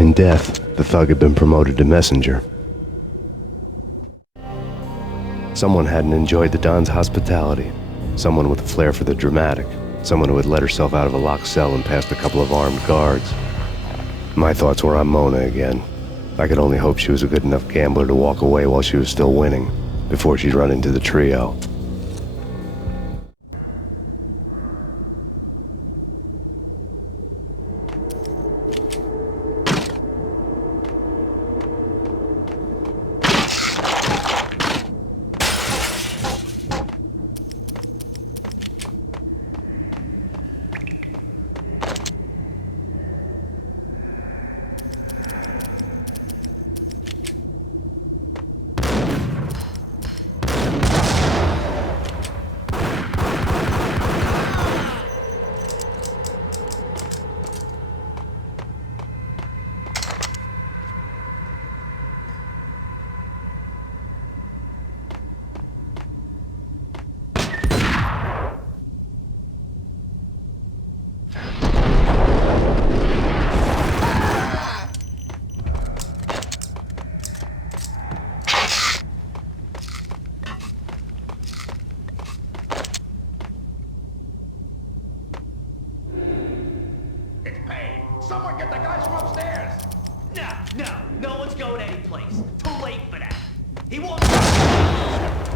In death, the thug had been promoted to messenger. Someone hadn't enjoyed the Don's hospitality. Someone with a flair for the dramatic. Someone who had let herself out of a locked cell and past a couple of armed guards. My thoughts were on Mona again. I could only hope she was a good enough gambler to walk away while she was still winning, before she'd run into the trio. It's Payne! Someone get the guys from upstairs! No one's going anyplace. Too late for that. He won't.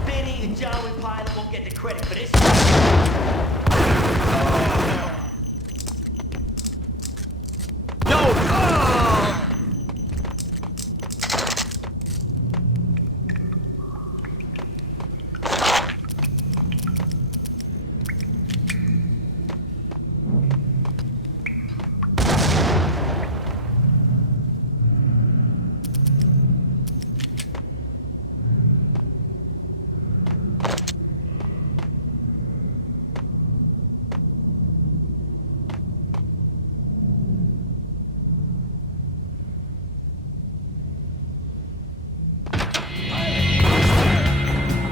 Benny and John and Pilot won't get the credit for this.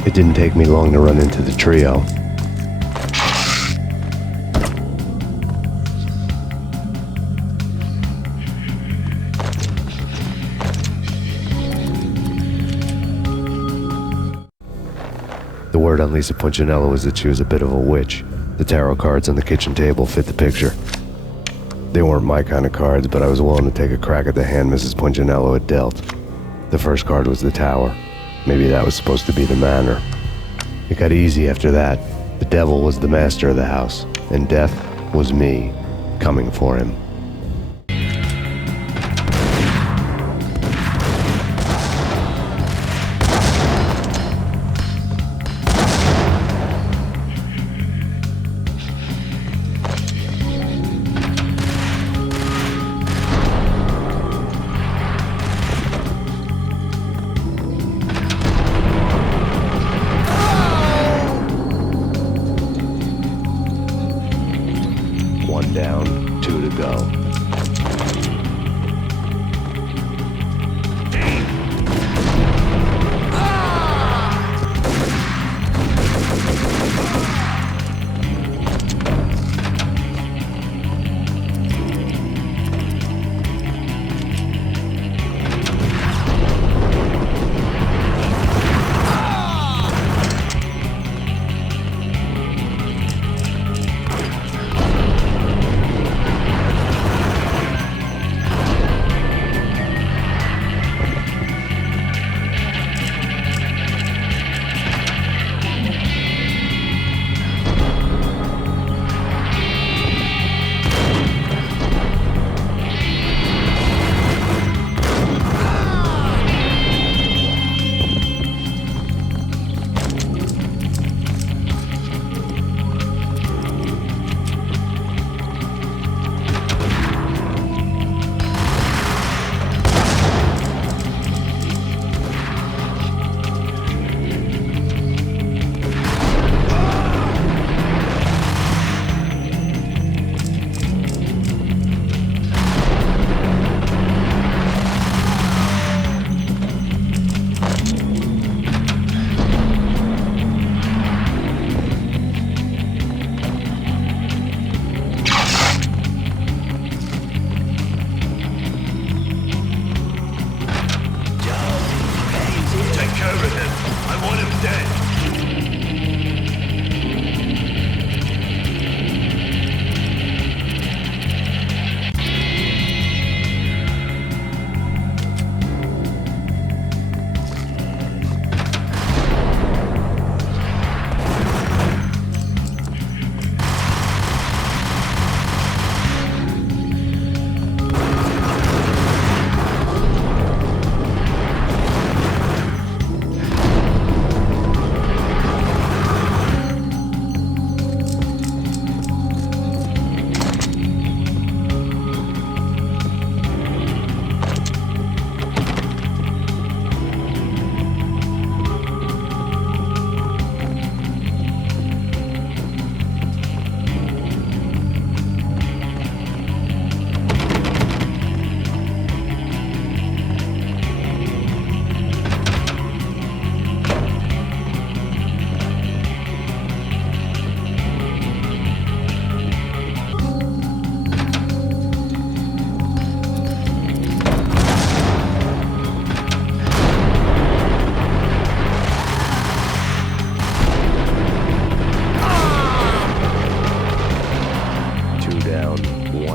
It didn't take me long to run into the trio. The word on Lisa Punchinello was that she was a bit of a witch. The tarot cards on the kitchen table fit the picture. They weren't my kind of cards, but I was willing to take a crack at the hand Mrs. Punchinello had dealt. The first card was the Tower. Maybe that was supposed to be the manor. It got easy after that. The devil was the master of the house, and death was me, coming for him. One down, 2 to go.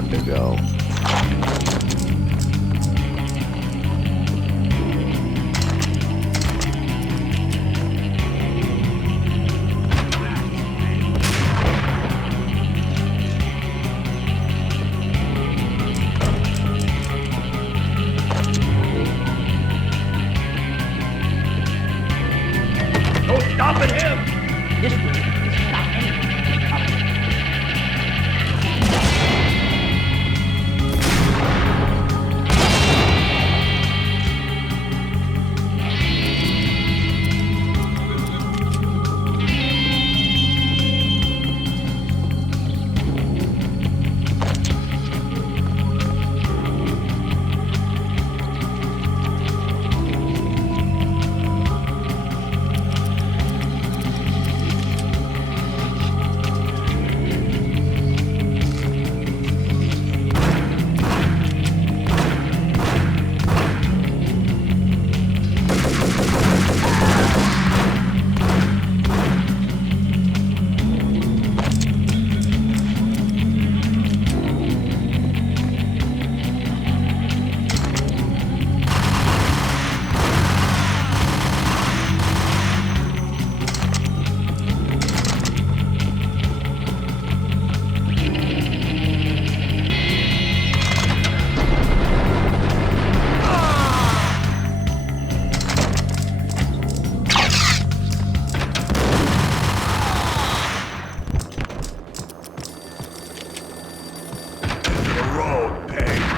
got to go. No stopping him! This will stop anything coming.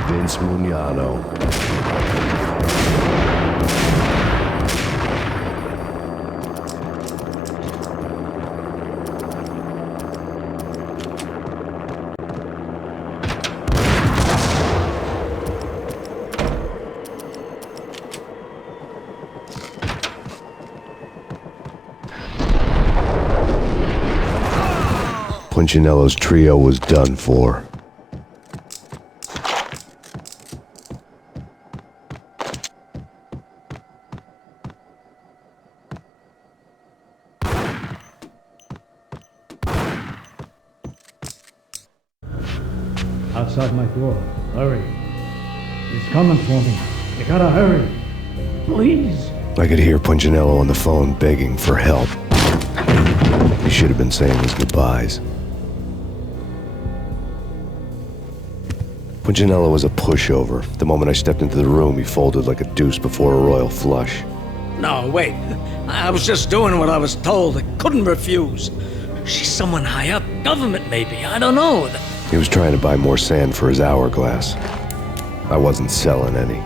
Vince Mugnano. Punchinello's trio was done for. Outside my door. Hurry. He's coming for me. You gotta hurry. Please. I could hear Punchinello on the phone begging for help. He should have been saying his goodbyes. Punchinello was a pushover. The moment I stepped into the room, he folded like a deuce before a royal flush. No, wait. I was just doing what I was told. I couldn't refuse. She's someone high up. Government, maybe. I don't know. He was trying to buy more sand for his hourglass. I wasn't selling any.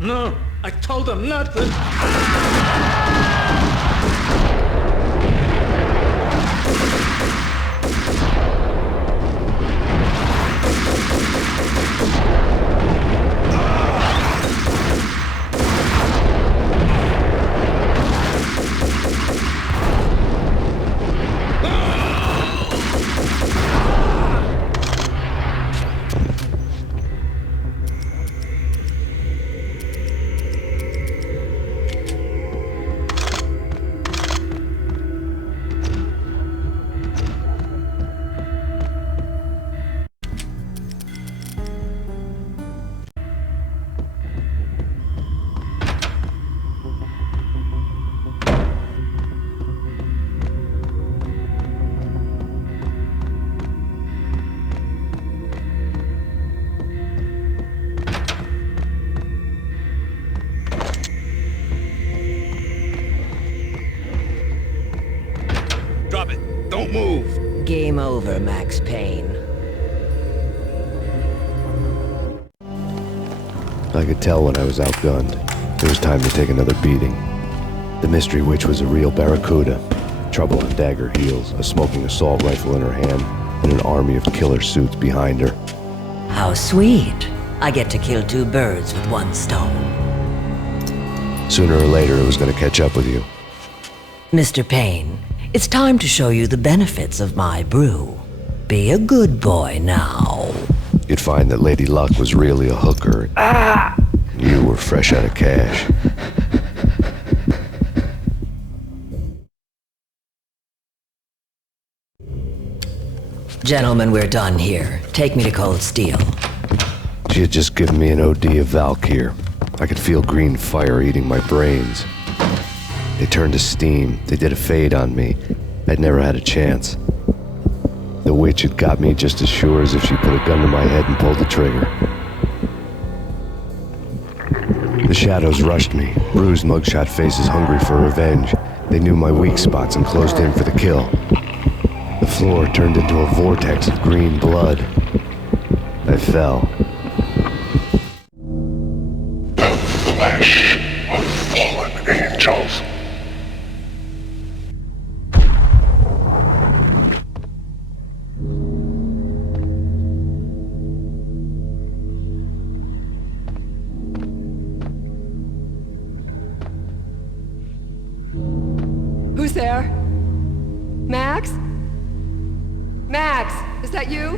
No, I told him nothing. Drop it. Don't move. Game over, Max Payne. I could tell when I was outgunned. It was time to take another beating. The mystery witch was a real barracuda. Trouble on dagger heels, a smoking assault rifle in her hand, and an army of killer suits behind her. How sweet. I get to kill two birds with one stone. Sooner or later, it was going to catch up with you. Mr. Payne, it's time to show you the benefits of my brew. Be a good boy now. You'd find that Lady Luck was really a hooker. You were fresh out of cash. Gentlemen, we're done here. Take me to Cold Steel. She had just given me an OD of Valkyr. I could feel green fire eating my brains. They turned to steam. They did a fade on me. I'd never had a chance. The witch had got me just as sure as if she put a gun to my head and pulled the trigger. The shadows rushed me, bruised mugshot faces hungry for revenge. They knew my weak spots and closed in for the kill. The floor turned into a vortex of green blood. I fell. Flesh of fallen angels. Who's there? Max? Max, is that you?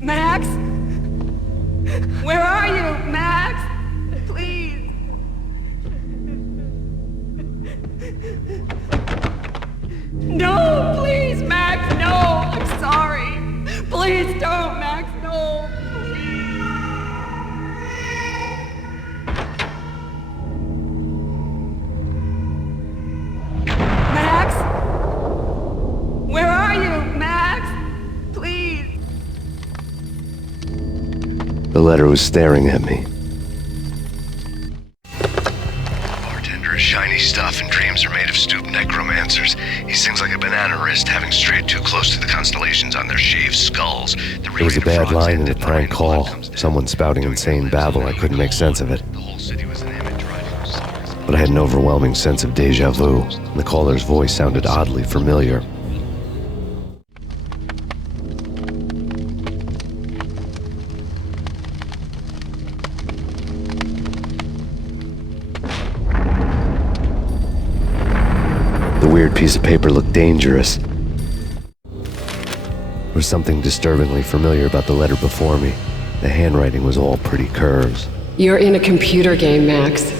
Max? Where are you, Max? Please. No, please, Max, no. I'm sorry. Please don't, Max, no. Max? Where are you, Max? Please. The letter was staring at me. Bartender is shiny stuff and dreams are made of stooped necromancers. He sings like a banana wrist, having strayed too close to the constellations on their shaved skulls. It was a bad line in a prank call. Someone spouting insane babble. I couldn't make sense of it. The whole city was an image riding stars. But I had an overwhelming sense of deja vu. And the caller's voice sounded oddly familiar. The weird piece of paper looked dangerous. There was something disturbingly familiar about the letter before me. The handwriting was all pretty curves. You're in a computer game, Max.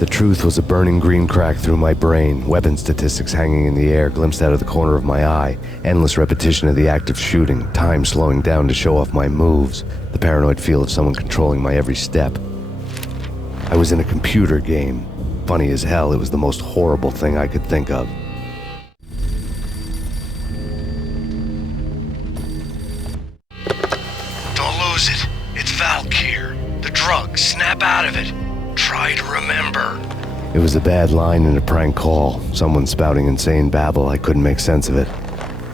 The truth was a burning green crack through my brain, weapon statistics hanging in the air, glimpsed out of the corner of my eye, endless repetition of the act of shooting, time slowing down to show off my moves, the paranoid feel of someone controlling my every step. I was in a computer game. Funny as hell, it was the most horrible thing I could think of. Don't lose it. It's Valkyr. The drug. Snap out of it. Try to remember. It was a bad line in a prank call, someone spouting insane babble. I couldn't make sense of it.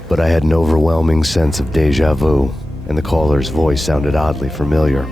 But I had an overwhelming sense of deja vu, and the caller's voice sounded oddly familiar.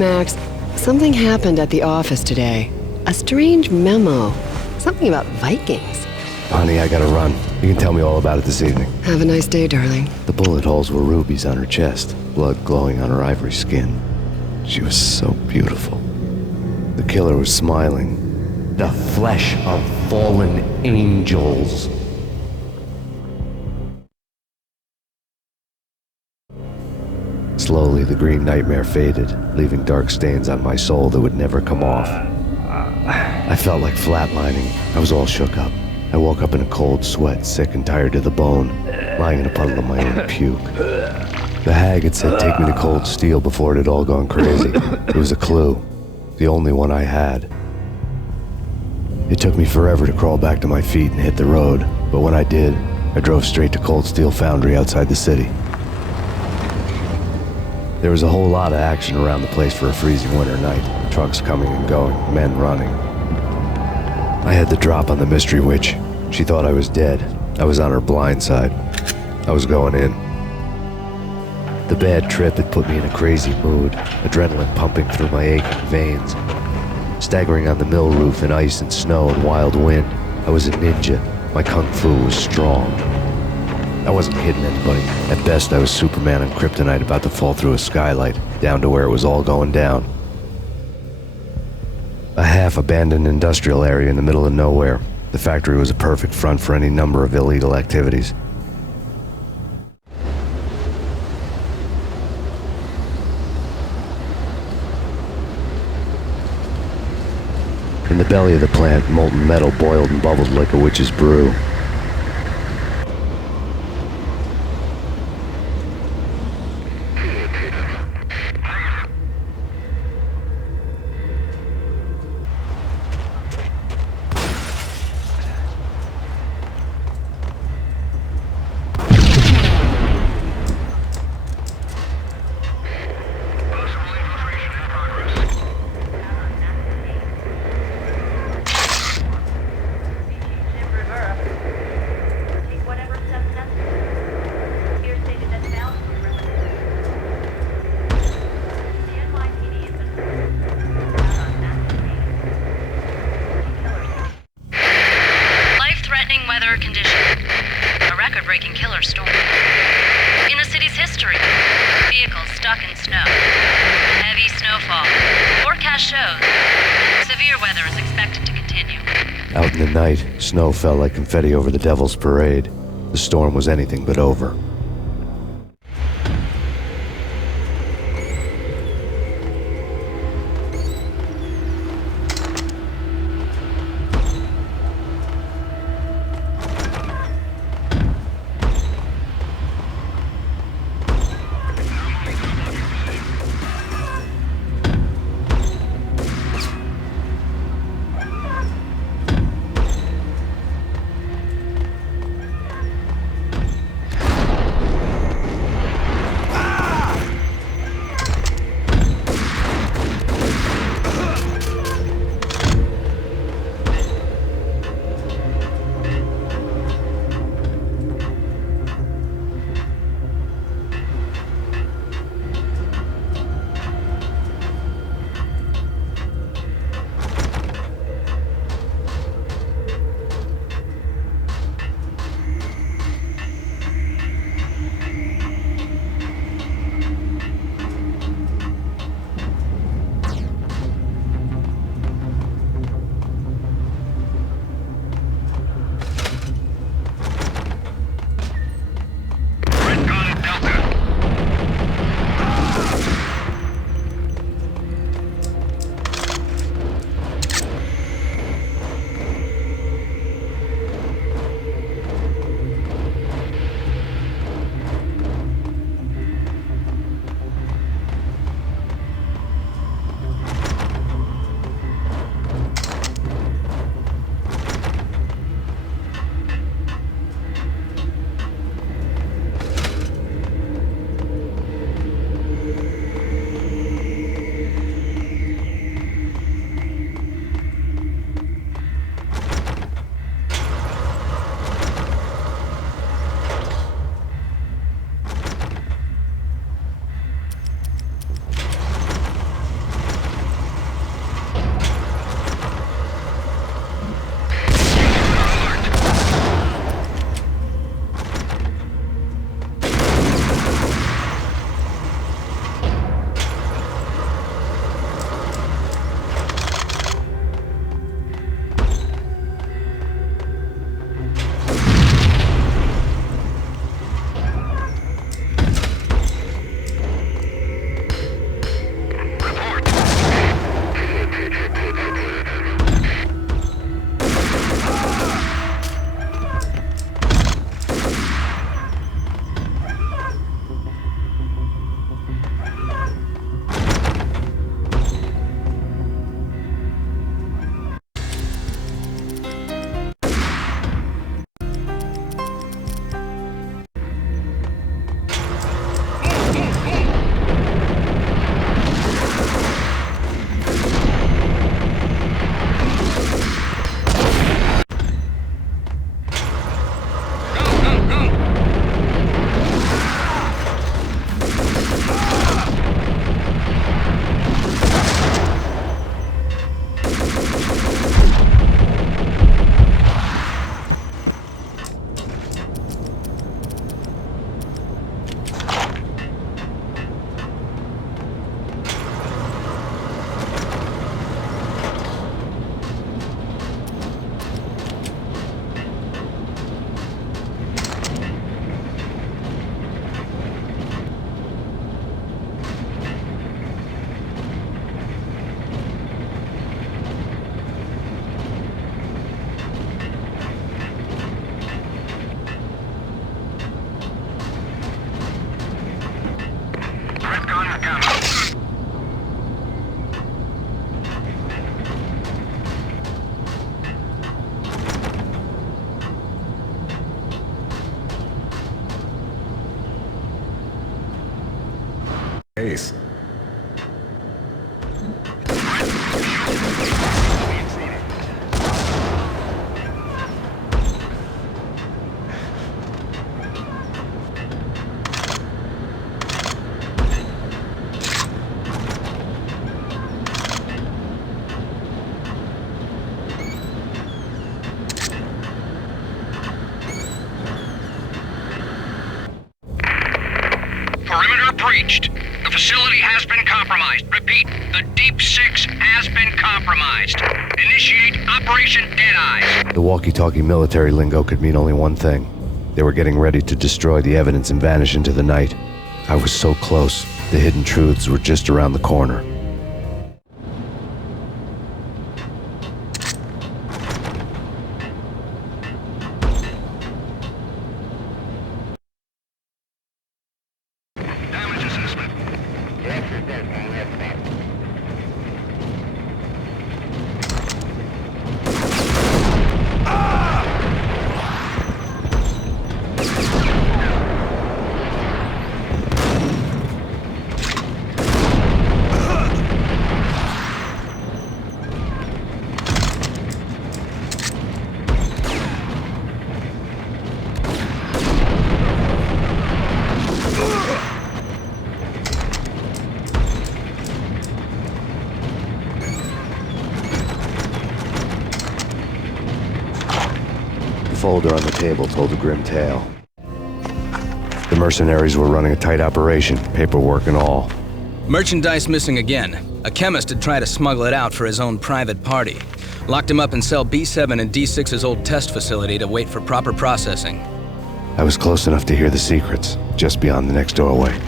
Max, something happened at the office today. A strange memo. Something about Vikings. Honey, I gotta run. You can tell me all about it this evening. Have a nice day, darling. The bullet holes were rubies on her chest, blood glowing on her ivory skin. She was so beautiful. The killer was smiling. The flesh of fallen angels. Slowly, the green nightmare faded, leaving dark stains on my soul that would never come off. I felt like flatlining. I was all shook up. I woke up in a cold sweat, sick and tired to the bone, lying in a puddle of my own puke. The hag had said take me to Cold Steel before it had all gone crazy. It was a clue, the only one I had. It took me forever to crawl back to my feet and hit the road, but when I did, I drove straight to Cold Steel Foundry outside the city. There was a whole lot of action around the place for a freezing winter night. Trucks coming and going, men running. I had the drop on the mystery witch. She thought I was dead. I was on her blind side. I was going in. The bad trip had put me in a crazy mood, adrenaline pumping through my aching veins. Staggering on the mill roof in ice and snow and wild wind, I was a ninja. My kung fu was strong. I wasn't hitting anybody. At best, I was Superman on kryptonite about to fall through a skylight, down to where it was all going down. A half-abandoned industrial area in the middle of nowhere. The factory was a perfect front for any number of illegal activities. In the belly of the plant, molten metal boiled and bubbled like a witch's brew. Weather condition. A record-breaking killer storm. In the city's history. Vehicles stuck in snow. Heavy snowfall. Forecast shows severe weather is expected to continue. Out in the night, snow fell like confetti over the Devil's Parade. The storm was anything but over. Ace. Perimeter breached. The facility has been compromised. Repeat, the Deep Six has been compromised. Initiate Operation Deadeyes. The walkie-talkie military lingo could mean only one thing. They were getting ready to destroy the evidence and vanish into the night. I was so close. The hidden truths were just around the corner. Damage assessment. The folder on the table told a grim tale. The mercenaries were running a tight operation, paperwork and all. Merchandise missing again. A chemist had tried to smuggle it out for his own private party. Locked him up in cell B7 in D6's old test facility to wait for proper processing. I was close enough to hear the secrets, just beyond the next doorway.